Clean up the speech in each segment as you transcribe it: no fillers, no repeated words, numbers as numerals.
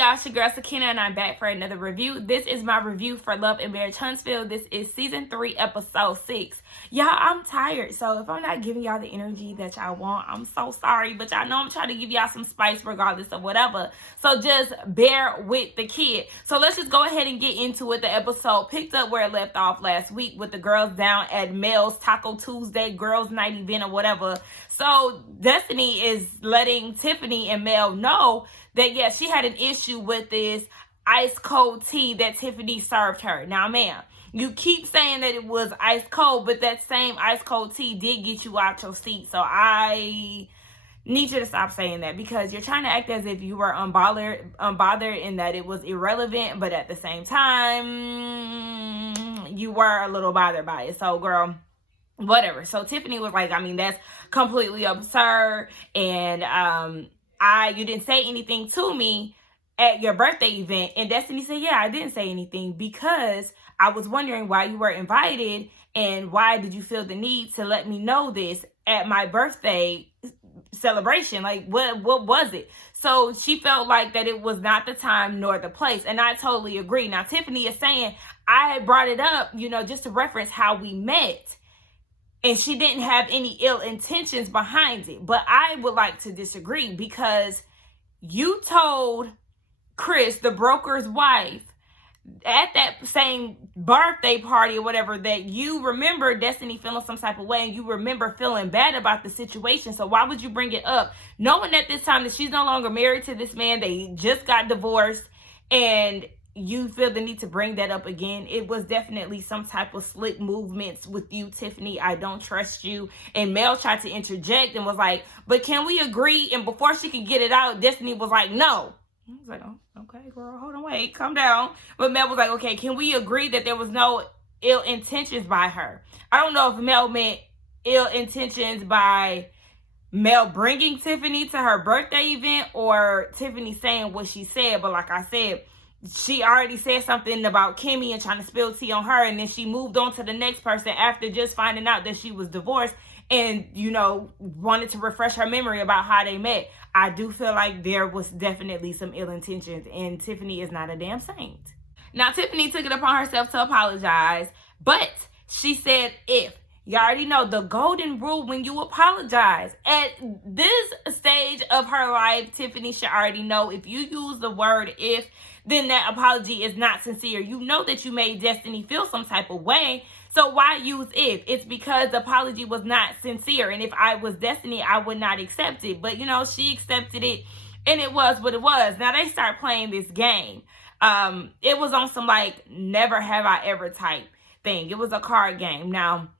y'all? It's your girl Sakina and I'm back for another review. This is my review for Love and Marriage Huntsville. This is season 3 episode 6. Y'all, I'm tired, so if I'm not giving y'all the energy that y'all want, I'm so sorry, but y'all know I'm trying to give y'all some spice regardless of whatever, so just bear with the kid. So let's just go ahead and get into it. The episode picked up where it left off last week with the girls down at Mel's Taco Tuesday girls night event or whatever. So Destiny is letting Tiffany and Mel know that, yeah, she had an issue with this ice cold tea that Tiffany served her. Now, ma'am, you keep saying that it was ice cold, but that same ice cold tea did get you out your seat. So I need you to stop saying that, because you're trying to act as if you were unbothered and that it was irrelevant, but at the same time, you were a little bothered by it. So, girl, whatever. So Tiffany was like, I mean, that's completely absurd, and you didn't say anything to me at your birthday event. And Destiny said, yeah, I didn't say anything because I was wondering why you were invited and why did you feel the need to let me know this at my birthday celebration. Like, what was it? So she felt like that it was not the time nor the place, and I totally agree. Now Tiffany is saying, I brought it up, just to reference how we met, and she didn't have any ill intentions behind it. But I would like to disagree, because you told Chris, the broker's wife, at that same birthday party or whatever, that you remember Destiny feeling some type of way and you remember feeling bad about the situation. So why would you bring it up, knowing at this time that she's no longer married to this man, they just got divorced, and you feel the need to bring that up again? It was definitely some type of slick movements with you, Tiffany. I don't trust you. And Mel tried to interject and was like, but can we agree? And before she could get it out, Destiny was like, no. I was like, oh, okay, girl, hold on, wait, calm down. But Mel was like, okay, can we agree that there was no ill intentions by her? I don't know if Mel meant ill intentions by Mel bringing Tiffany to her birthday event or Tiffany saying what she said. But like I said, she already said something about Kimmy and trying to spill tea on her, and then she moved on to the next person after just finding out that she was divorced and, wanted to refresh her memory about how they met. I do feel like there was definitely some ill intentions, and Tiffany is not a damn saint. Now, Tiffany took it upon herself to apologize, but she said if. You already know the golden rule when you apologize. At this stage of her life, Tiffany should already know if you use the word if, then that apology is not sincere. You know that you made Destiny feel some type of way. So why use if? It's because the apology was not sincere. And if I was Destiny, I would not accept it. But, she accepted it, and it was what it was. Now they start playing this game. It was on some never have I ever type thing. It was a card game. Now,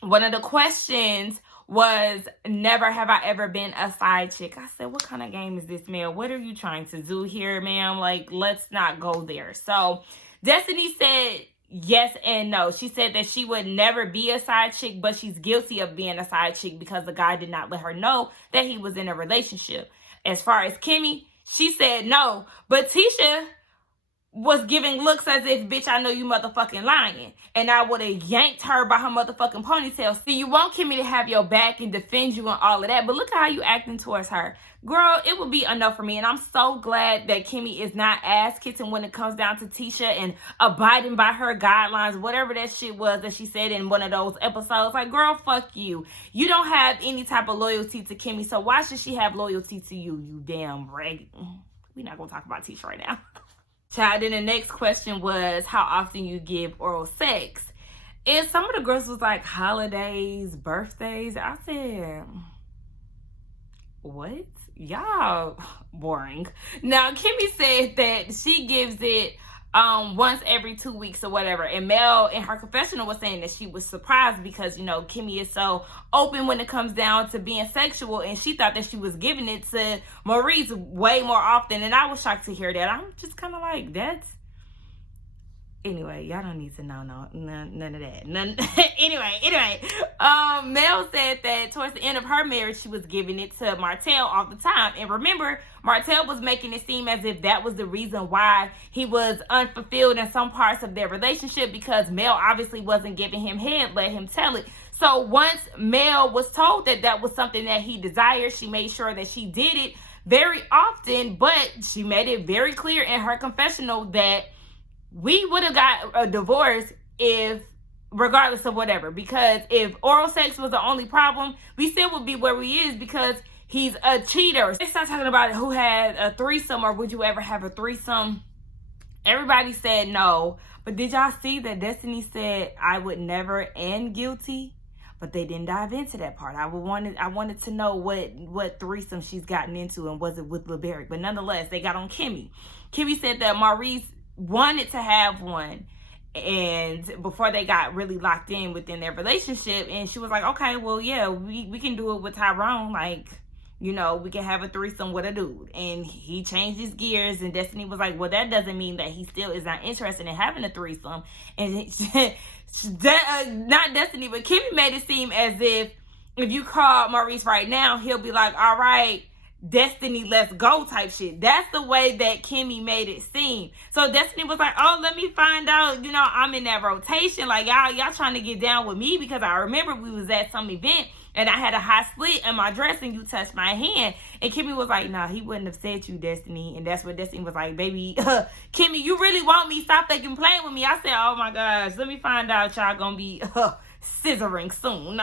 one of the questions was, never have I ever been a side chick. I said, what kind of game is this, Mel? What are you trying to do here, ma'am? Let's not go there. So Destiny said yes and no. She said that she would never be a side chick, but she's guilty of being a side chick because the guy did not let her know that he was in a relationship. As far as Kimmy, she said no, but Tisha was giving looks as if, bitch, I know you motherfucking lying. And I would have yanked her by her motherfucking ponytail. See, you want Kimmy to have your back and defend you and all of that, but look at how you acting towards her. Girl, it would be enough for me. And I'm so glad that Kimmy is not ass kissing when it comes down to Tisha and abiding by her guidelines, whatever that shit was that she said in one of those episodes. Like, girl, fuck you. You don't have any type of loyalty to Kimmy, so why should she have loyalty to you, you damn rag? We're not going to talk about Tisha right now. Child, then the next question was how often you give oral sex. And some of the girls was like, holidays, birthdays. I said, what? Y'all boring. Now, Kimmy said that she gives it once every 2 weeks or whatever. And Mel in her confessional was saying that she was surprised because, Kimmy is so open when it comes down to being sexual, and she thought that she was giving it to Maurice way more often. And I was shocked to hear that. I'm just kind of like, that's... Anyway, y'all don't need to know none of that. Anyway, Mel said that towards the end of her marriage, she was giving it to Martell all the time. And remember, Martell was making it seem as if that was the reason why he was unfulfilled in some parts of their relationship, because Mel obviously wasn't giving him head, let him tell it. So once Mel was told that that was something that he desired, she made sure that she did it. very often, but she made it very clear in her confessional that we would have got a divorce if, regardless of whatever, because if oral sex was the only problem, we still would be where we is because he's a cheater. They start talking about who had a threesome or would you ever have a threesome. Everybody said no, but did y'all see that Destiny said I would never and guilty? But they didn't dive into that part. I wanted to know what threesome she's gotten into and was it with LeBerry. But nonetheless, they got on Kimmy. Kimmy said that Maurice wanted to have one, and before they got really locked in within their relationship, and she was like, okay, well, yeah, we can do it with Tyrone. Like, you know, we can have a threesome with a dude. And he changed his gears, and Destiny was like, well, that doesn't mean that he still is not interested in having a threesome. And not Destiny, but Kimmy made it seem as if you call Maurice right now, he'll be like, all right, Destiny, let's go type shit. That's the way that Kimmy made it seem. So Destiny was like, oh, let me find out, you know, I'm in that rotation. Like, y'all trying to get down with me because I remember we was at some event and I had a high slit in my dress and you touched my hand. And Kimmy was like, nah, he wouldn't have said you, Destiny. And that's what Destiny was like, baby, Kimmy, you really want me? Stop thinking playing with me. I said, oh my gosh, let me find out y'all gonna be scissoring soon.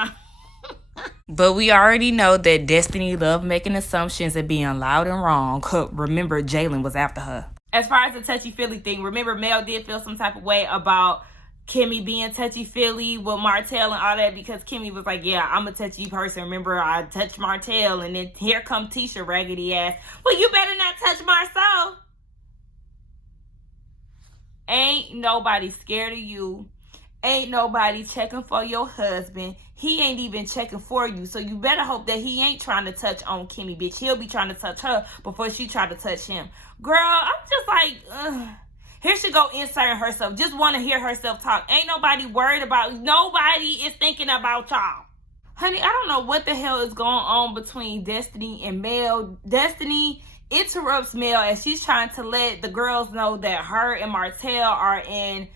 But we already know that Destiny loved making assumptions and being loud and wrong. Remember, Jalen was after her. As far as the touchy-feely thing, remember Mel did feel some type of way about Kimmy being touchy-feely with Martell and all that because Kimmy was like, yeah, I'm a touchy person. Remember, I touched Martell, and then here come Tisha, raggedy ass. Well, you better not touch Marcel. Ain't nobody scared of you. Ain't nobody checking for your husband. He ain't even checking for you. So you better hope that he ain't trying to touch on Kimmy, bitch. He'll be trying to touch her before she try to touch him. Girl, I'm just like, ugh. Here she go inserting herself. Just want to hear herself talk. Ain't nobody worried about, nobody is thinking about y'all. Honey, I don't know what the hell is going on between Destiny and Mel. Destiny interrupts Mel as she's trying to let the girls know that her and Martell are in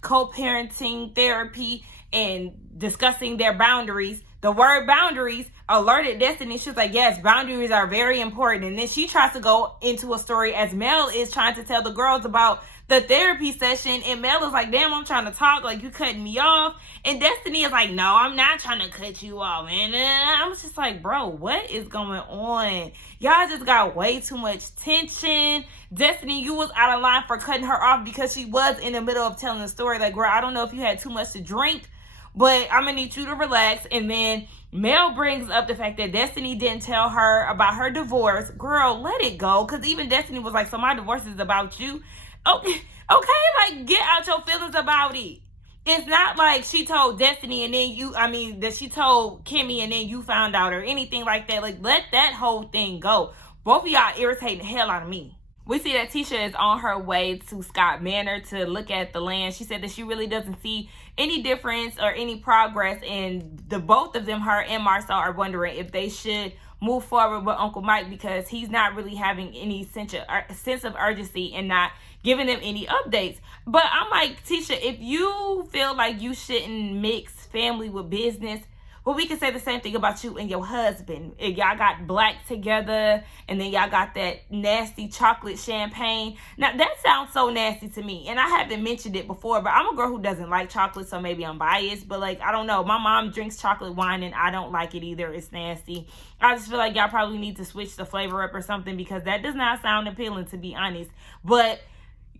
co-parenting therapy and discussing their boundaries. The word boundaries alerted Destiny. She was like, yes, boundaries are very important. And then she tries to go into a story as Mel is trying to tell the girls about the therapy session. And Mel is like, damn, I'm trying to talk. Like, you cutting me off. And Destiny is like, no, I'm not trying to cut you off. And I was just like, bro, what is going on? Y'all just got way too much tension. Destiny, you was out of line for cutting her off because she was in the middle of telling the story. Like, girl, I don't know if you had too much to drink, but I'm going to need you to relax. And then Mel brings up the fact that Destiny didn't tell her about her divorce. Girl, let it go. Because even Destiny was like, so my divorce is about you. Okay, like, get out your feelings about it. It's not like she told Destiny and then that she told Kimmy and then you found out or anything like that. Like, let that whole thing go. Both of y'all irritating the hell out of me. We see that Tisha is on her way to Scott Manor to look at the land. She said that she really doesn't see any difference or any progress, and the both of them, her and Marcel, are wondering if they should move forward with Uncle Mike because he's not really having any sense of urgency and not giving them any updates. But I'm like, Tisha, if you feel like you shouldn't mix family with business, well, we can say the same thing about you and your husband. If y'all got black together and then y'all got that nasty chocolate champagne. Now, that sounds so nasty to me. And I haven't mentioned it before, but I'm a girl who doesn't like chocolate, so maybe I'm biased. But, like, I don't know. My mom drinks chocolate wine, and I don't like it either. It's nasty. I just feel like y'all probably need to switch the flavor up or something because that does not sound appealing, to be honest. But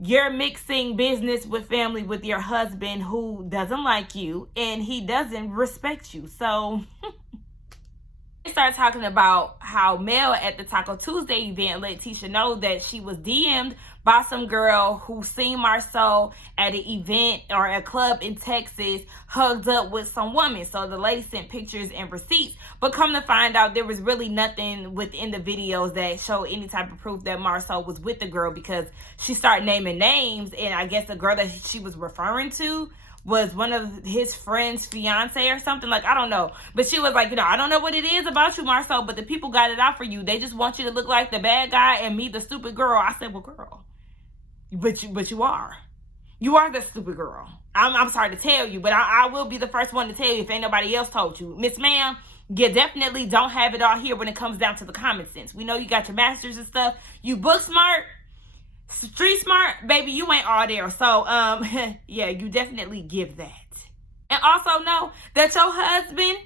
you're mixing business with family with your husband who doesn't like you and he doesn't respect you. So they start talking about how Mel at the Taco Tuesday event let Tisha know that she was DM'd by some girl who seen Marceau at an event or a club in Texas hugged up with some woman. So the lady sent pictures and receipts, but come to find out there was really nothing within the videos that showed any type of proof that Marceau was with the girl because she started naming names, and I guess the girl that she was referring to was one of his friend's fiance or something. Like, I don't know. But she was like, I don't know what it is about you, Marceau, but the people got it out for you. They just want you to look like the bad guy and me the stupid girl. I said, well, girl, but you are. You are the stupid girl. I'm sorry to tell you, but I will be the first one to tell you if ain't nobody else told you. Miss Ma'am, You definitely don't have it all here when it comes down to the common sense. We know you got your masters and stuff. You book smart, street smart, baby, you ain't all there. So, yeah, you definitely give that. And also know that your husband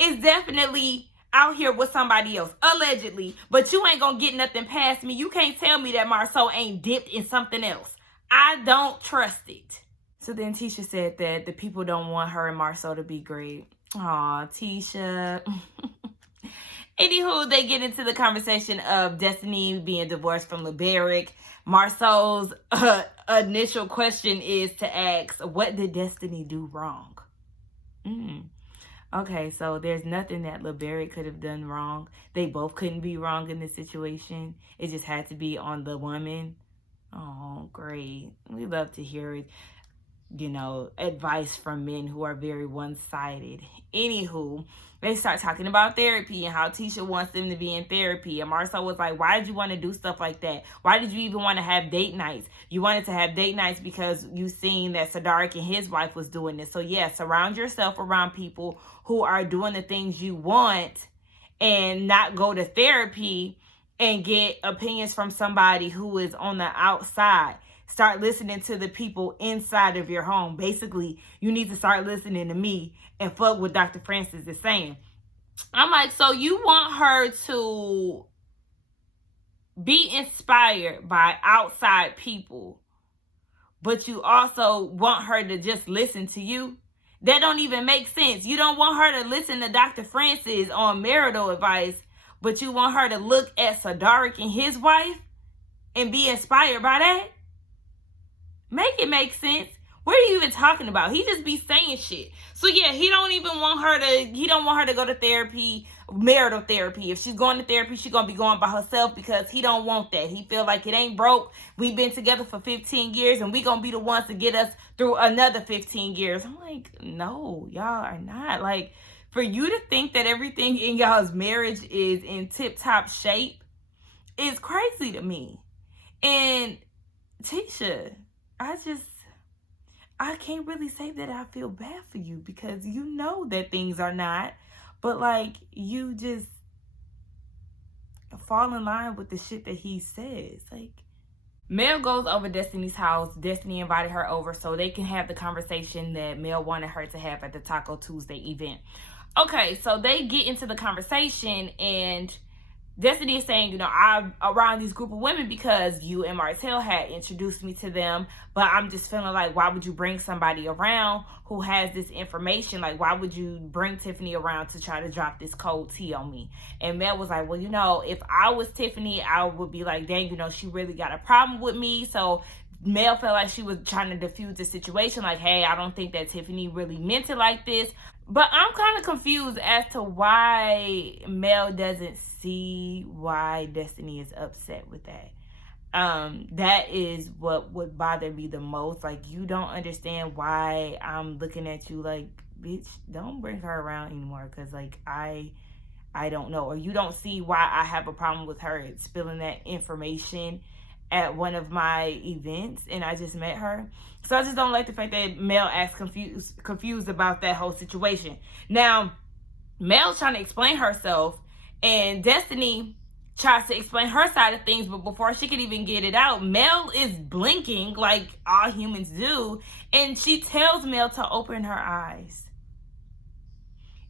is definitely out here with somebody else, allegedly. But you ain't gonna get nothing past me. You can't tell me that Marceau ain't dipped in something else. I don't trust it. So then Tisha said that the people don't want her and Marceau to be great. Aw, Tisha. Anywho, they get into the conversation of Destiny being divorced from LeBaric. Marceau's initial question is to ask, what did Destiny do wrong? Okay, so there's nothing that LeBaric could have done wrong. They both couldn't be wrong in this situation. It just had to be on the woman. Oh, great. We love to hear it. Advice from men who are very one-sided. Anywho, they start talking about therapy and how Tisha wants them to be in therapy. And Marceau was like, why did you want to do stuff like that? Why did you even want to have date nights? You wanted to have date nights because you seen that Sadaric and his wife was doing this. So yeah, surround yourself around people who are doing the things you want and not go to therapy and get opinions from somebody who is on the outside. Start listening to the people inside of your home. Basically, you need to start listening to me and fuck what Dr. Francis is saying. I'm like, so you want her to be inspired by outside people, but you also want her to just listen to you? That don't even make sense. You don't want her to listen to Dr. Francis on marital advice, but you want her to look at Sadaric and his wife and be inspired by that? Make it make sense. What are you even talking about? He just be saying shit. So yeah, he don't want her to go to therapy, marital therapy. If she's going to therapy, she's going to be going by herself because he don't want that. He feel like it ain't broke. We've been together for 15 years and we going to be the ones to get us through another 15 years. I'm like, no, y'all are not. Like, for you to think that everything in y'all's marriage is in tip-top shape is crazy to me. And Tisha, I can't really say that I feel bad for you because you know that things are not, but like you just fall in line with the shit that he says. Like, Mel goes over Destiny's house. Destiny invited her over so they can have the conversation that Mel wanted her to have at the Taco Tuesday event. Okay, so they get into the conversation and Destiny is saying, I'm around these group of women because you and Martell had introduced me to them, but I'm just feeling like, why would you bring somebody around who has this information? Like, why would you bring Tiffany around to try to drop this cold tea on me? And Mel was like, well, if I was Tiffany, I would be like, dang, she really got a problem with me. So Mel felt like she was trying to diffuse the situation. Like, hey, I don't think that Tiffany really meant it like this. But I'm kind of confused as to why Mel doesn't see why Destiny is upset with that. That is what would bother me the most. Like, you don't understand why I'm looking at you like, bitch, don't bring her around anymore. Because, like, I don't know. Or you don't see why I have a problem with her spilling that information at one of my events and I just met her. So I just don't like the fact that Mel acts confused about that whole situation. Now, Mel's trying to explain herself and Destiny tries to explain her side of things, but before she can even get it out, Mel is blinking like all humans do, and she tells Mel to open her eyes.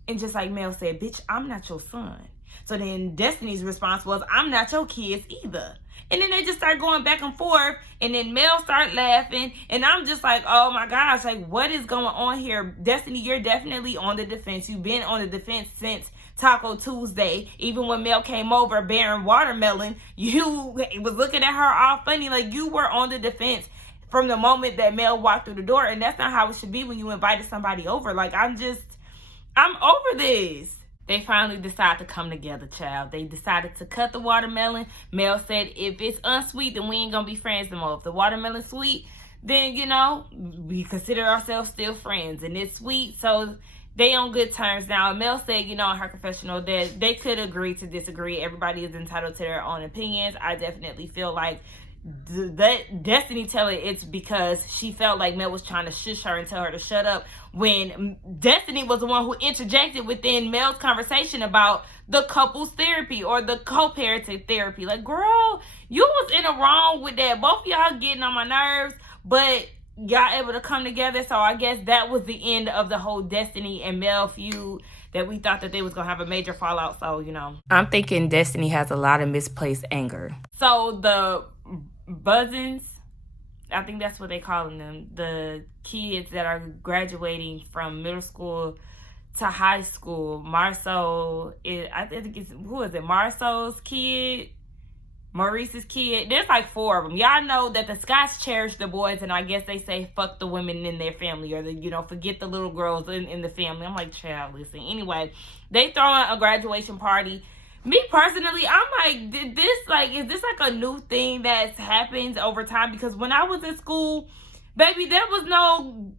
And just like Mel said, bitch, I'm not your son. So then Destiny's response was, I'm not your kids either. And then they just start going back and forth. And then Mel start laughing. And I'm just like, oh my gosh, like what is going on here? Destiny, you're definitely on the defense. You've been on the defense since Taco Tuesday. Even when Mel came over bearing watermelon, you was looking at her all funny. Like you were on the defense from the moment that Mel walked through the door. And that's not how it should be when you invited somebody over. Like I'm over this. They finally decide to come together, child. They decided to cut the watermelon. Mel said, if it's unsweet, then we ain't going to be friends no more. If the watermelon's sweet, then, we consider ourselves still friends. And it's sweet, so they on good terms now. Mel said, in her confessional that they could agree to disagree. Everybody is entitled to their own opinions. I definitely feel like that Destiny tell it it's because she felt like Mel was trying to shush her and tell her to shut up, when Destiny was the one who interjected within Mel's conversation about the couples therapy or the co-parenting therapy. Like, girl, you was in the wrong with that. Both of y'all getting on my nerves, but y'all able to come together. So I guess that was the end of the whole Destiny and Mel feud, that we thought that they was gonna have a major fallout. So, you know, I'm thinking Destiny has a lot of misplaced anger. So the Buzzins, I think that's what they calling them, the kids that are graduating from middle school to high school. Marceau is, I think it's, who is it? Marceau's kid, Maurice's kid. There's like 4 of them. Y'all know that the Scots cherish the boys, and I guess they say fuck the women in their family, or the, you know, forget the little girls in the family. I'm like, child, listen. Anyway, they throwing a graduation party. Me personally, I'm like, is this like a new thing that's happened over time? Because when I was in school, baby, there was no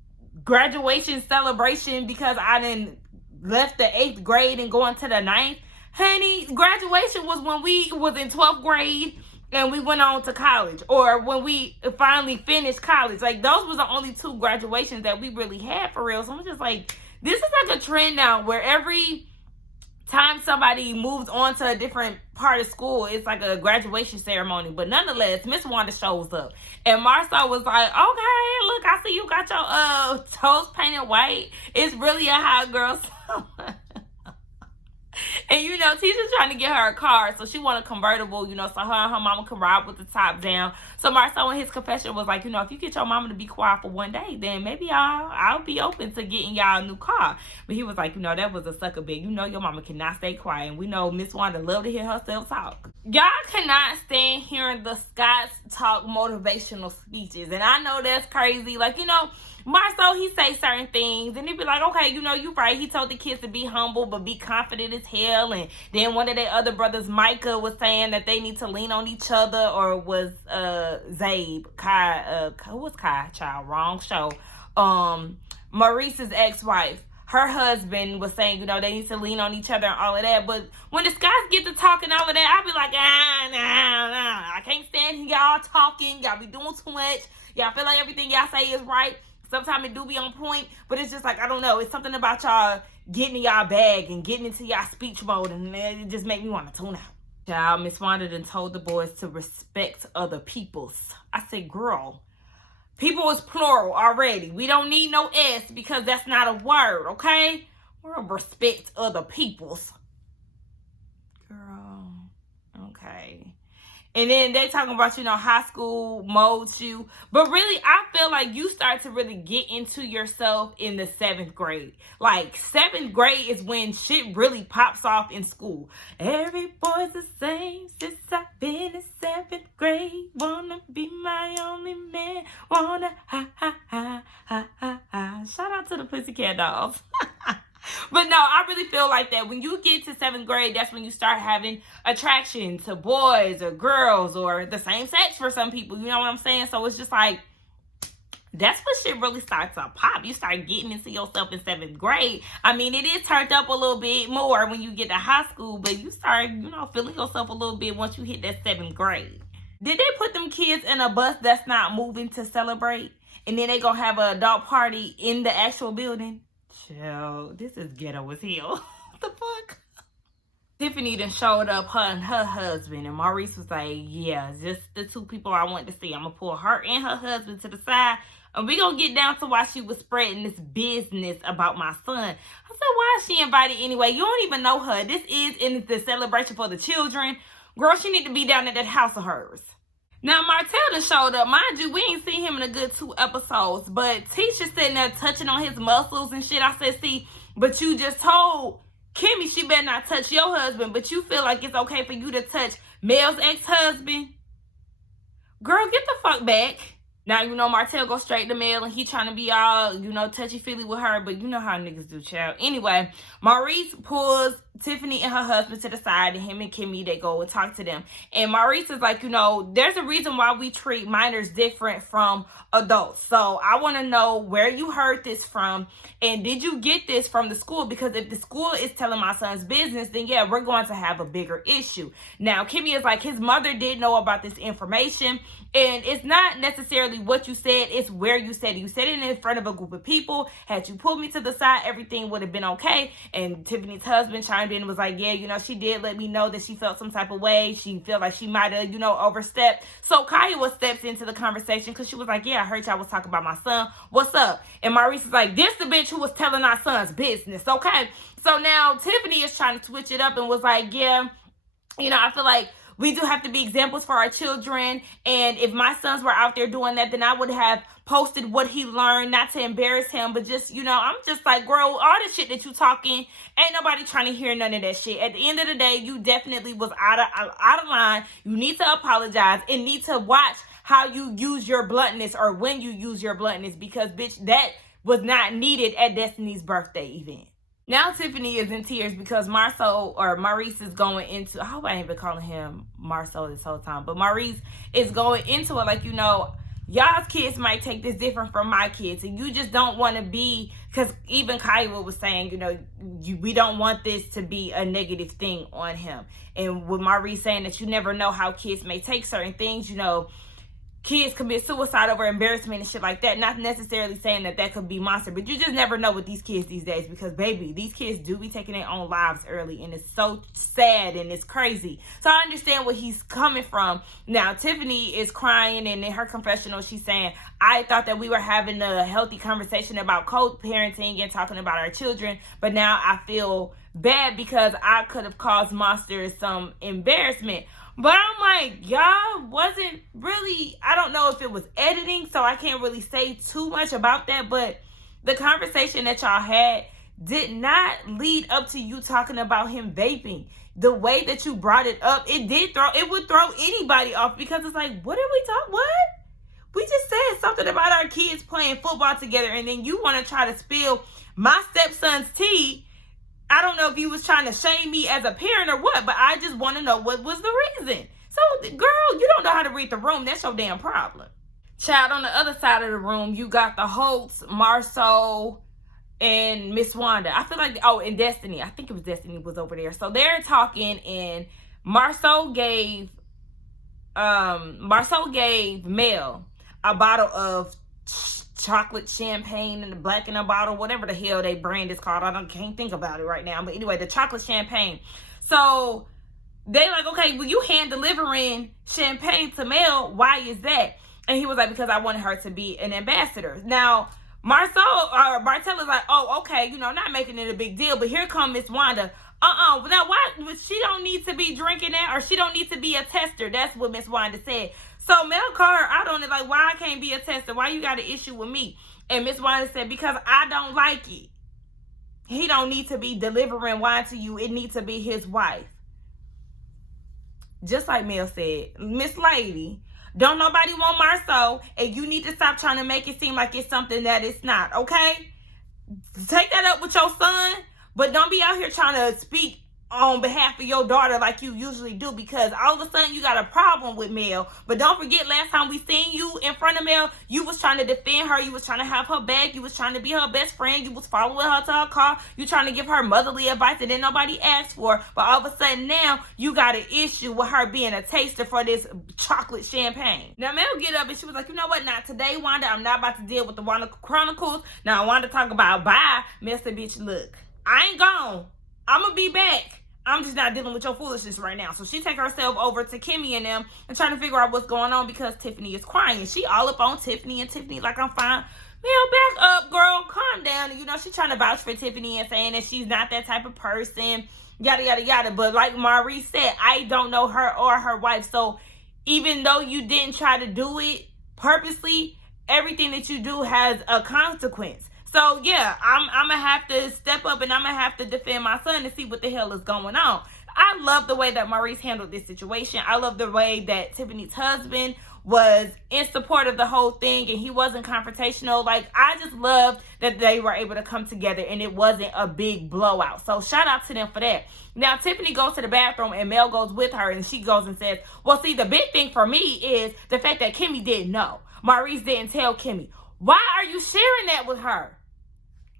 graduation celebration because I didn't left the 8th grade and going to the 9th. Honey, graduation was when we was in 12th grade and we went on to college, or when we finally finished college. Like, those was the only 2 graduations that we really had for real. So I'm just like, this is like a trend now where every time somebody moves on to a different part of school, it's like a graduation ceremony. But nonetheless, Miss Wanda shows up, and Marcel was like, okay, look, I see you got your toes painted white. It's really a hot girl summer. And, you know, Tisha's trying to get her a car, so she want a convertible, you know, so her and her mama can ride with the top down. So Marcel in his confession was like, you know, if you get your mama to be quiet for one day, then maybe I'll be open to getting y'all a new car. But he was like, you know, that was a sucker big. You know your mama cannot stay quiet. And we know Miss Wanda love to hear herself talk. Y'all cannot stand hearing the Scots talk motivational speeches. And I know that's crazy. Like, you know, Marcel, he say certain things, and he be like, okay, you know, you right. He told the kids to be humble, but be confident as hell. And then one of their other brothers, Micah, was saying that they need to lean on each other, or was Zabe, Kai, who was Kai, child, wrong show. Maurice's ex-wife, her husband was saying, you know, they need to lean on each other and all of that. But when the Scots get to talking all of that, I be like, nah, I can't stand y'all talking. Y'all be doing too much. Y'all feel like everything y'all say is right. Sometimes it do be on point, but it's just like, I don't know. It's something about y'all getting in y'all bag and getting into y'all speech mode, and it just make me want to tune out. Child, Miss Wanda done told the boys to respect other peoples. I said, girl, people is plural already. We don't need no S because that's not a word, okay? We're gonna respect other peoples. Girl, okay. And then they talking about, you know, high school molds you. But really, I feel like you start to really get into yourself in the 7th grade. Like, 7th grade is when shit really pops off in school. Every boy's the same since I've been in 7th grade. Wanna be my only man. Wanna ha ha ha ha ha ha. Shout out to the Pussycat Dolls. But no, I really feel like that when you get to 7th grade, that's when you start having attraction to boys or girls or the same sex for some people. You know what I'm saying? So it's just like, that's when shit really starts to pop. You start getting into yourself in 7th grade. I mean, it is turned up a little bit more when you get to high school, but you start, you know, feeling yourself a little bit once you hit that 7th grade. Did they put them kids in a bus that's not moving to celebrate? And then they gonna have an adult party in the actual building? Chill, this is ghetto as hell. What the fuck? Tiffany done showed up, her and her husband, and Maurice was like, yeah, just the 2 people I want to see. I'm gonna pull her and her husband to the side, and we gonna get down to why she was spreading this business about my son. I said, why is she invited anyway? You don't even know her. This is in the celebration for the children. Girl, she need to be down at that house of hers. Now, Martell done showed up. Mind you, we ain't seen him in a good 2 episodes. But Tisha sitting there touching on his muscles and shit. I said, see, but you just told Kimmy she better not touch your husband. But you feel like it's okay for you to touch Mel's ex-husband? Girl, get the fuck back. Now, you know, Martell go straight to Mel and he trying to be all, you know, touchy-feely with her. But you know how niggas do, child. Anyway, Maurice pulls Tiffany and her husband to the side, and him and Kimmy, they go and talk to them. And Maurice is like, there's a reason why we treat minors different from adults. So I want to know where you heard this from, and did you get this from the school? Because if the school is telling my son's business, then yeah, we're going to have a bigger issue. Now, Kimmy is like, his mother did know about this information, and it's not necessarily what you said, it's where you said it. You said it in front of a group of people. Had you pulled me to the side, everything would have been okay. And Tiffany's husband chimed in and was like, yeah, she did let me know that she felt some type of way. She felt like she might have, overstepped. So Kaya steps into the conversation because she was like, yeah, I heard y'all was talking about my son. What's up? And Maurice is like, this the bitch who was telling our son's business, okay? So now Tiffany is trying to switch it up and was like, yeah, I feel like we do have to be examples for our children. And if my sons were out there doing that, then I would have posted what he learned, not to embarrass him, but just, I'm just like, girl, all the shit that you talking, ain't nobody trying to hear none of that shit. At the end of the day, you definitely was out of line. You need to apologize and need to watch how you use your bluntness, or when you use your bluntness, because bitch, that was not needed at Destiny's birthday event. Now Tiffany is in tears because Maurice is going into, I hope I ain't been calling him Marceau this whole time, but Maurice is going into it like, y'all's kids might take this different from my kids, and you just don't want to be, because even Kaya was saying, we don't want this to be a negative thing on him. And with Maurice saying that you never know how kids may take certain things, kids commit suicide over embarrassment and shit like that. Not necessarily saying that could be monster, but you just never know with these kids these days, because baby, these kids do be taking their own lives early, and it's so sad and it's crazy. So I understand where he's coming from. Now Tiffany is crying, and in her confessional she's saying, I thought that we were having a healthy conversation about co-parenting and talking about our children, but now I feel bad because I could have caused monsters some embarrassment. But I'm like, y'all wasn't really, I don't know if it was editing, so I can't really say too much about that, but the conversation that y'all had did not lead up to you talking about him vaping. The way that you brought it up, it would throw anybody off, because it's like, what we just said something about our kids playing football together, and then you want to try to spill my stepson's tea. I don't know if you was trying to shame me as a parent or what, but I just want to know what was the reason. So, girl, you don't know how to read the room. That's your damn problem. Child, on the other side of the room, you got the Holtz, Marceau, and Miss Wanda. I feel like, and Destiny. I think it was Destiny was over there. So they're talking, and Marceau gave Mel a bottle of chocolate champagne, and the black in a bottle, whatever the hell they brand is called. Can't think about it right now. But anyway, the chocolate champagne. So they like, okay, well, you hand delivering champagne to Mel. Why is that? And he was like, because I wanted her to be an ambassador. Now, Martell is like, oh, okay, not making it a big deal. But here come Miss Wanda. Now, why? She don't need to be drinking that, or she don't need to be a tester. That's what Miss Wanda said. So Mel called her out on it, like, why I can't be a tester? Why you got an issue with me? And Miss Wanda said, because I don't like it. He don't need to be delivering wine to you. It needs to be his wife. Just like Mel said, Miss Lady, don't nobody want Marceau, and you need to stop trying to make it seem like it's something that it's not, okay? Take that up with your son, but don't be out here trying to speak on behalf of your daughter like you usually do, because all of a sudden you got a problem with Mel. But don't forget, last time we seen you in front of Mel, you was trying to defend her, you was trying to have her back, you was trying to be her best friend, you was following her to her car, you trying to give her motherly advice that then nobody asked for. But all of a sudden now you got an issue with her being a taster for this chocolate champagne. Now Mel get up and she was like, you know what, not today, Wanda. I'm not about to deal with the Wanda Chronicles. Now I want to talk about bye. Mel said, bitch, look, I ain't gone. I'm gonna be back. I'm just not dealing with your foolishness right now. So she take herself over to Kimmy and them and trying to figure out what's going on, because Tiffany is crying. She all up on Tiffany, and Tiffany like, I'm fine. Mel, back up, girl. Calm down. She trying to vouch for Tiffany and saying that she's not that type of person. Yada, yada, yada. But like Maurice said, I don't know her or her wife. So even though you didn't try to do it purposely, everything that you do has a consequence. So yeah, I'm gonna have to step up, and I'm gonna have to defend my son to see what the hell is going on. I love the way that Maurice handled this situation. I love the way that Tiffany's husband was in support of the whole thing and he wasn't confrontational. Like, I just loved that they were able to come together and it wasn't a big blowout. So shout out to them for that. Now, Tiffany goes to the bathroom and Mel goes with her and she goes and says, well, see, the big thing for me is the fact that Kimmy didn't know. Maurice didn't tell Kimmy. Why are you sharing that with her?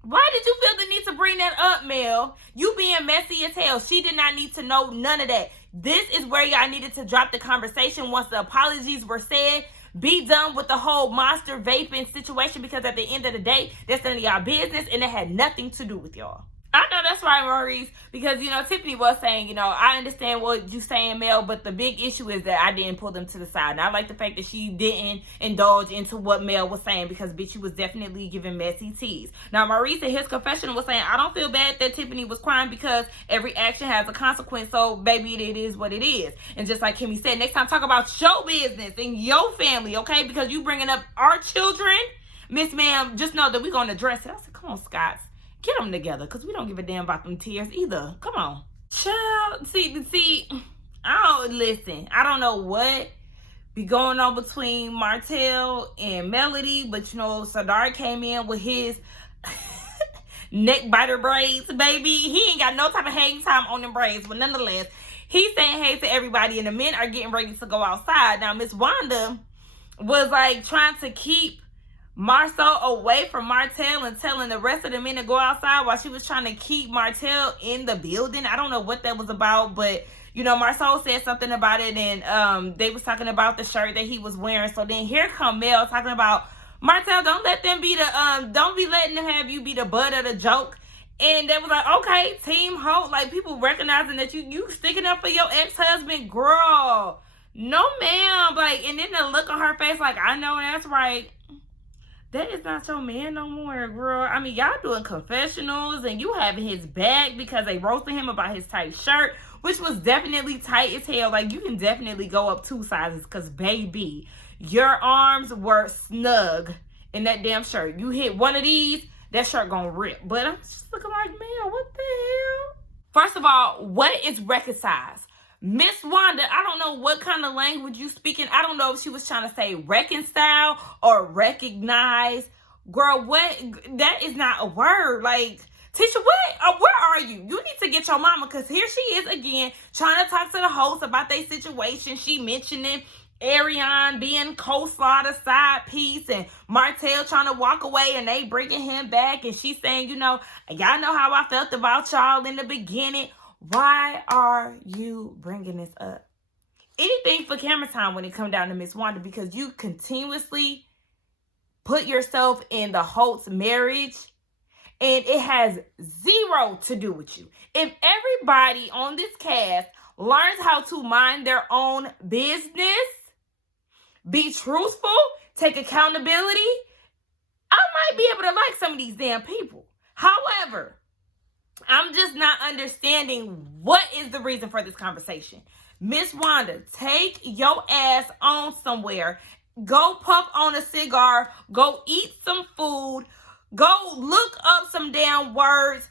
Why did you feel the need to bring that up, Mel? You being messy as hell. She did not need to know none of that. This is where y'all needed to drop the conversation once the apologies were said. Be done with the whole monster vaping situation, because at the end of the day, that's none of y'all business and it had nothing to do with y'all. I know that's right, Maurice, because, you know, Tiffany was saying, you know, I understand what you're saying, Mel, but the big issue is that I didn't pull them to the side. And I like the fact that she didn't indulge into what Mel was saying, because, bitch, she was definitely giving messy tease. Now, Maurice in his confession was saying, I don't feel bad that Tiffany was crying because every action has a consequence, so, baby, it is what it is. And just like Kimmy said, next time talk about your business and your family, okay? Because you bringing up our children, Miss Ma'am, just know that we're going to address it. I said, come on, Scotts. Get them together, because we don't give a damn about them tears either. Come on. Child, see, I don't know what be going on between Martell and Melody, but, you know, Sardar came in with his neck biter braids, baby. He ain't got no type of hang time on them braids, but nonetheless, he's saying hey to everybody, and the men are getting ready to go outside. Now, Miss Wanda was, like, trying to keep Marceau away from Martell and telling the rest of the men to go outside while she was trying to keep Martell in the building. I don't know what that was about, but, you know, Marceau said something about it, and they was talking about the shirt that he was wearing. So then here come Mel talking about, Martell, don't let them be the, don't be letting them have you be the butt of the joke. And they was like, okay, Team Hope, like, people recognizing that you sticking up for your ex-husband, girl. No, ma'am. Like, and then the look on her face, like, I know that's right. That is not your man no more, girl. I mean, y'all doing confessionals and you having his back because they roasted him about his tight shirt, which was definitely tight as hell. Like, you can definitely go up 2 sizes because, baby, your arms were snug in that damn shirt. You hit one of these, that shirt gonna rip. But I'm just looking like, man, what the hell? First of all, what is record-size? Miss Wanda, I don't know what kind of language you speaking. I don't know if she was trying to say reconcile or recognize. Girl, what? That is not a word. Like, Tisha, what? Where are you? You need to get your mama, because here she is again trying to talk to the host about their situation. She mentioning Ariane being coleslaw the side piece and Martell trying to walk away and they bringing him back. And she's saying, you know, y'all know how I felt about y'all in the beginning. Why are you bringing this up? Anything for camera time when it comes down to Miss Wanda, because you continuously put yourself in the Holtz marriage and it has zero to do with you. If everybody on this cast learns how to mind their own business, be truthful, take accountability, I might be able to like some of these damn people. However, I'm just not understanding what is the reason for this conversation. Miss Wanda, take your ass on somewhere. Go puff on a cigar. Go eat some food. Go look up some damn words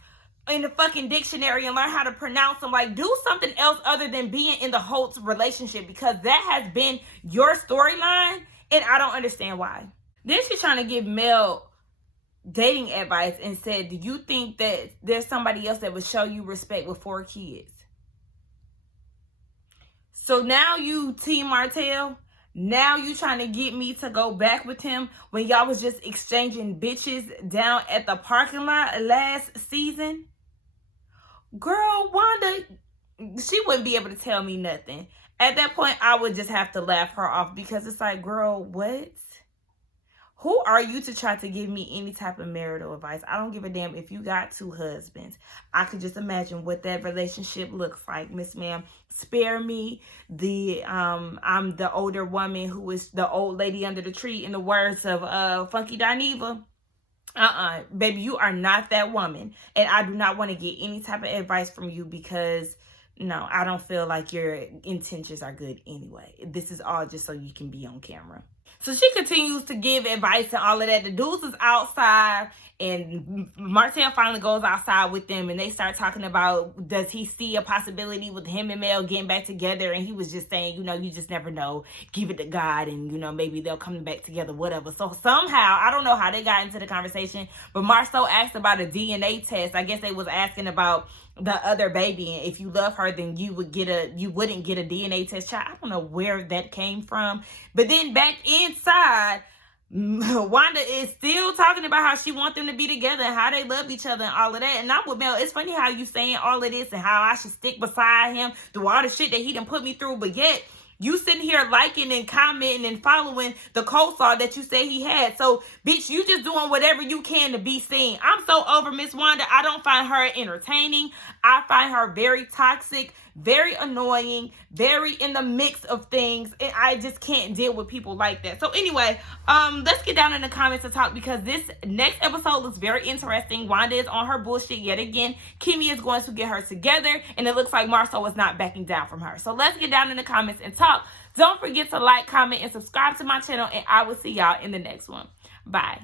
in the fucking dictionary and learn how to pronounce them. Like, do something else other than being in the Holtz relationship, because that has been your storyline and I don't understand why. Then she's trying to give Mel dating advice and said, do you think that there's somebody else that would show you respect with 4 kids? So now you Team Martell, now you trying to get me to go back with him when y'all was just exchanging bitches down at the parking lot last season? Girl, Wanda, she wouldn't be able to tell me nothing. At that point, I would just have to laugh her off, because it's like, girl, what? Who are you to try to give me any type of marital advice? I don't give a damn if you got 2 husbands. I could just imagine what that relationship looks like. Miss Ma'am, spare me the I'm the older woman who is the old lady under the tree, in the words of Funky Dineva. Baby, you are not that woman. And I do not want to get any type of advice from you, because no, I don't feel like your intentions are good anyway. This is all just so you can be on camera. So she continues to give advice and all of that. The dudes is outside And Martell finally goes outside with them, and they start talking about, does he see a possibility with him and Mel getting back together? And he was just saying, you know, you just never know. Give it to God, and, you know, maybe they'll come back together, whatever. So somehow, I don't know how they got into the conversation, but Marceau asked about a DNA test. I guess they was asking about the other baby, and if you love her, then you wouldn't get a DNA test. Child, I don't know where that came from. But then back inside, Wanda is still talking about how she wants them to be together and how they love each other and all of that. And I'm with Mel. It's funny how you saying all of this and how I should stick beside him through all the shit that he done put me through, but yet you sitting here liking and commenting and following the co-star that you say he had. So, bitch, you just doing whatever you can to be seen. I'm so over Miss Wanda. I don't find her entertaining. I find her very toxic, very annoying, very in the mix of things. And I just can't deal with people like that. So anyway, let's get down in the comments to talk, because this next episode looks very interesting. Wanda is on her bullshit yet again. Kimmy is going to get her together, and it looks like Marceau is not backing down from her. So let's get down in the comments and talk. Don't forget to like, comment, and subscribe to my channel, and I will see y'all in the next one. Bye.